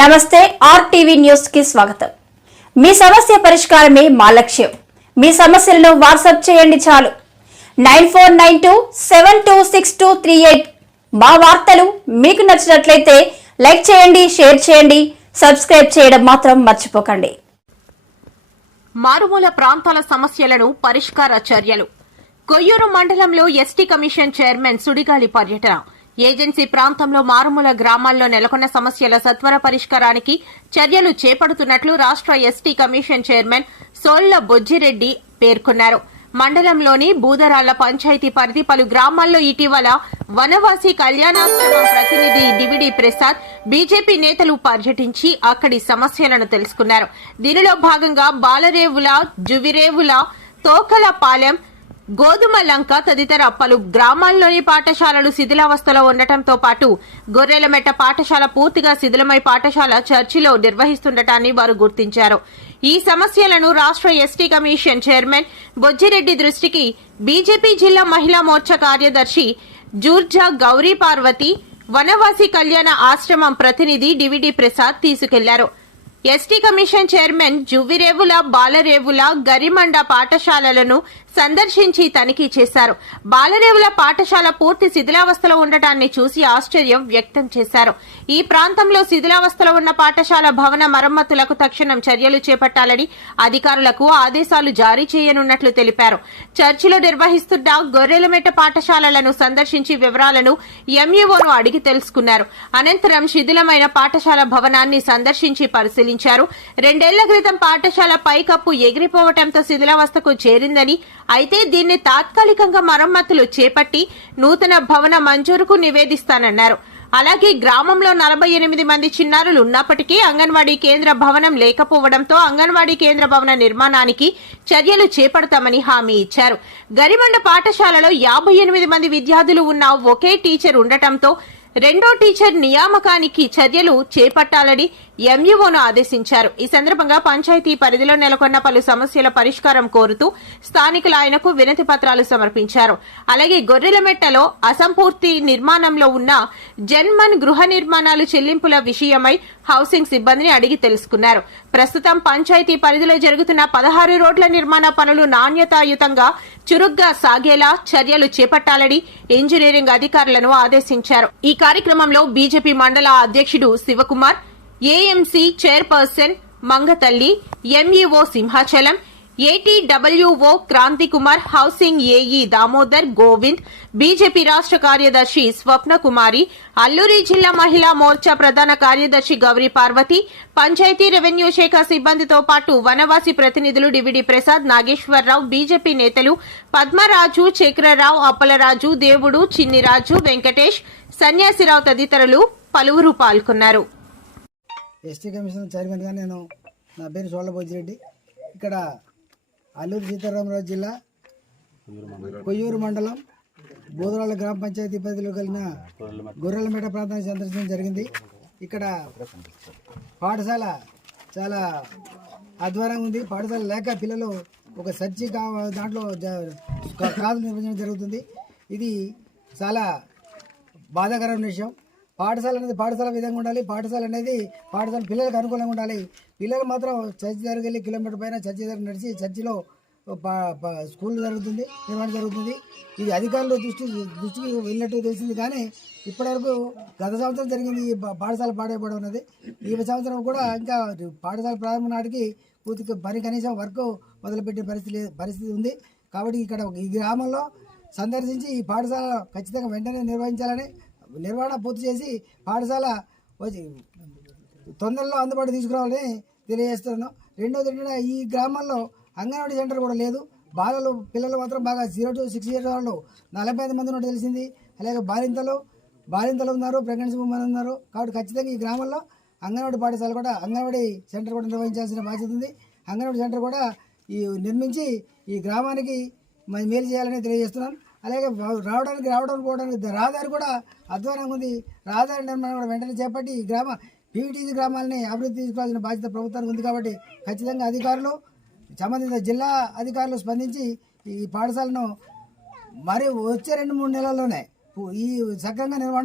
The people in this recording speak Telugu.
నమస్తే ఆర్టీవీ న్యూస్ కి స్వాగతం। మీ సమస్య పరిష్కారమే మా లక్ష్యం। మీ సమస్యలను వాట్సాప్ చేయండి చాలు 9492726238। మా వార్తలు మీకు నచ్చినట్లయితే లైక్ చేయండి, షేర్ చేయండి, సబ్స్క్రైబ్ చేయడం మాత్రం మర్చిపోకండి। మారుమూల ప్రాంతాల సమస్యలను పరిష్కార చర్యలు। కొయ్యూరు మండలంలో ఎస్టీ కమిషన్ చైర్మన్ సుడిగాలి పర్యటన। ఏజెన్సీ ప్రాంతంలో మారుమూల గ్రామాల్లో నెలకొన్న సమస్యల సత్వర పరిష్కారానికి చర్యలు చేపడుతున్నట్లు రాష్ట్ర ఎస్టీ కమిషన్ చైర్మన్ సోళ్ల బొజ్జిరెడ్డి పేర్కొన్నారు। మండలంలోని బూదరాళ్ల పంచాయతీ పరిధి పలు గ్రామాల్లో ఇటీవల వనవాసి కళ్యాణాశ్రమం ప్రతినిధి డివిడి ప్రసాద్ బీజేపీ నేతలు పర్యటించి అక్కడి సమస్యలను తెలుసుకున్నారు। దీనిలో భాగంగా బాలరేవుల, జువిరేవుల, తోకలపాలెం, గోధుమ లంక తదితర పలు గ్రామాల్లోని పాఠశాలలు శిథిలావస్థలో ఉండటంతో పాటు గొర్రెలమెట్ట పాఠశాల పూర్తిగా శిథిలమై పాఠశాల చర్చిలో నిర్వహిస్తుండటాన్ని వారు గుర్తించారు। ఈ సమస్యలను రాష్ట్ర ఎస్టీ కమిషన్ చైర్మన్ బొజ్జిరెడ్డి దృష్టికి బీజేపీ జిల్లా మహిళా మోర్చా కార్యదర్శి జూర్జా గౌరీ పార్వతి, వనవాసి కళ్యాణ ఆశ్రమం ప్రతినిధి డివిడి ప్రసాద్ తీసుకెళ్లారు। ఎస్టీ కమిషన్ చైర్మన్ జువిరేవుల, బాలరేవుల, గరిమండ పాఠశాలలను సందర్శించి తనిఖీ చేశారు। బాలరేవుల పాఠశాల పూర్తి శిథిలావస్థలో ఉండటాన్ని చూసి ఆశ్చర్యం వ్యక్తం చేశారు। ఈ ప్రాంతంలో శిథిలావస్థలో ఉన్న పాఠశాల భవన మరమ్మతులకు తక్షణం చర్యలు చేపట్టాలని అధికారులకు ఆదేశాలు జారీ చేయనున్నట్లు తెలిపారు। చర్చిలో నిర్వహిస్తున్న గొర్రెలమెట్ట పాఠశాలలను సందర్శించి వివరాలను ఎంఈఓను అడిగి తెలుసుకున్నారు। అనంతరం శిథిలమైన పాఠశాల భవనాన్ని సందర్శించి పరిశీలించారు। 2 ఏళ్ల క్రితం పాఠశాల పైకప్పు ఎగిరిపోవడంతో శిథిలావస్థకు చేరిందని, అయితే దీన్ని తాత్కాలికంగా మరమ్మతులు చేపట్టి నూతన భవన మంజూరుకు నివేదిస్తానన్నారు। అలాగే గ్రామంలో 48 మంది చిన్నారులు ఉన్నప్పటికీ అంగన్వాడీ కేంద్ర భవనం లేకపోవడంతో అంగన్వాడీ కేంద్ర భవన నిర్మాణానికి చర్యలు చేపడతామని హామీ ఇచ్చారు। గరిమండ పాఠశాలలో 58 మంది విద్యార్థులు ఉన్న ఒకే టీచర్ ఉండటంతో రెండో టీచర్ నియామకానికి చర్యలు చేపట్టాలని ఎంఈఓను ఆదేశించారు। ఈ సందర్భంగా పంచాయతీ పరిధిలో నెలకొన్న పలు సమస్యల పరిష్కారం కోరుతూ స్థానికులు ఆయనకు వినతి పత్రాలు సమర్పించారు। అలాగే గొర్రెలమెట్టలో అసంపూర్తి నిర్మాణంలో ఉన్న జన్మన్ గృహ నిర్మాణాలు చెల్లింపుల విషయమై హౌసింగ్ సిబ్బందిని అడిగి తెలుసుకున్నారు। ప్రస్తుతం పంచాయతీ పరిధిలో జరుగుతున్న 16 రోడ్ల నిర్మాణ పనులు నాణ్యతాయుతంగా చురుగ్గా సాగేలా చర్యలు చేపట్టాలని ఇంజనీరింగ్ అధికారులను ఆదేశించారు। ఈ కార్యక్రమంలో బీజేపీ మండల అధ్యక్షుడు Shivakumar, AMC chairperson Mangatalli, MEO Simhachalam, ATWO Kranthi Kumar, housing AE Damodar, Govind, BJP రాష్ట్ర కార్యదర్శి స్వప్న కుమారి, అల్లూరి జిల్లా మహిళా మోర్చా ప్రధాన కార్యదర్శి గౌరీ పార్వతి, పంచాయతీ రెవెన్యూ శాఖ సిబ్బందితో పాటు వనవాసి ప్రతినిధులు డివిడి ప్రసాద్, నాగేశ్వరరావు, బీజేపీ నేతలు పద్మరాజు, చక్రరావు, అప్పలరాజు, దేవుడు, చిన్నిరాజు, వెంకటేష్, సన్యాసిరావు తదితరులు పలువురు పాల్గొన్నారు। ఎస్టీ కమిషన్ చైర్మన్గా నా పేరు సోళ్ల బొజ్జిరెడ్డి। ఇక్కడ అల్లూరి సీతారామరాజు జిల్లా కొయ్యూరు మండలం బూదరాళ్ల గ్రామ పంచాయతీ పరిధిలో కలిగిన గొర్రెలమెట్ట ప్రాంతాన్ని సందర్శించడం జరిగింది। ఇక్కడ పాఠశాల చాలా అధ్వానంగా ఉంది। పాఠశాల లేక పిల్లలు ఒక చర్చి దాంట్లో క్లాసులు నిర్వహించడం జరుగుతుంది। ఇది చాలా బాధాకరమైన విషయం। పాఠశాల అనేది పాఠశాల విధంగా ఉండాలి। పాఠశాల అనేది పాఠశాల పిల్లలకు అనుకూలంగా ఉండాలి। పిల్లలు మాత్రం చర్చి దగ్గరికి వెళ్ళి కిలోమీటర్ పైన చర్చి దగ్గర నడిచి చర్చిలో స్కూల్ జరుగుతుంది, నిర్వహణ జరుగుతుంది। ఇది అధికారులు దృష్టికి వెళ్ళినట్టు తెలిసింది, కానీ ఇప్పటివరకు గత సంవత్సరం జరిగింది ఈ పాఠశాల పాడైపోవడం అనేది। ఈ సంవత్సరం కూడా ఇంకా పాఠశాల ప్రారంభం నాటికి పూర్తిగా పని కనీసం వర్క్ మొదలుపెట్టే పరిస్థితి ఉంది। కాబట్టి ఇక్కడ ఈ గ్రామంలో సందర్శించి ఈ పాఠశాల ఖచ్చితంగా వెంటనే నిర్వహించాలని, నిర్వహణ పూర్తి చేసి పాఠశాల తొందరలో అందుబాటు తీసుకురావాలని తెలియజేస్తున్నాను। రెండోది ఏంటంటే ఈ గ్రామాల్లో అంగన్వాడీ సెంటర్ కూడా లేదు। పిల్లలు మాత్రం బాగా 0 to 6 years వాళ్ళు 45 మంది ఉన్నట్టు తెలిసింది। అలాగే బాలింతలు ఉన్నారు, ప్రెగ్నెన్సీ ఉమెన్ ఉన్నారు। కాబట్టి ఖచ్చితంగా ఈ గ్రామంలో అంగన్వాడీ పాఠశాల కూడా, అంగన్వాడీ సెంటర్ కూడా నిర్వహించాల్సిన బాధ్యత ఉంది। అంగన్వాడీ సెంటర్ కూడా నిర్మించి ఈ గ్రామానికి మేలు చేయాలని తెలియజేస్తున్నాను। అలాగే పోవడానికి రహదారి కూడా అధ్వానంగా ఉంది। రహదారి నిర్మాణం కూడా వెంటనే చేపట్టి ఈ పీవీటీసీ గ్రామాలని అభివృద్ధి తీసుకోవాల్సిన బాధ్యత ప్రభుత్వానికి ఉంది। కాబట్టి ఖచ్చితంగా అధికారులు, సంబంధిత జిల్లా అధికారులు స్పందించి ఈ పాఠశాలను మరి వచ్చే 2-3 నెలల్లోనే ఈ సక్రమంగా నిర్వహణ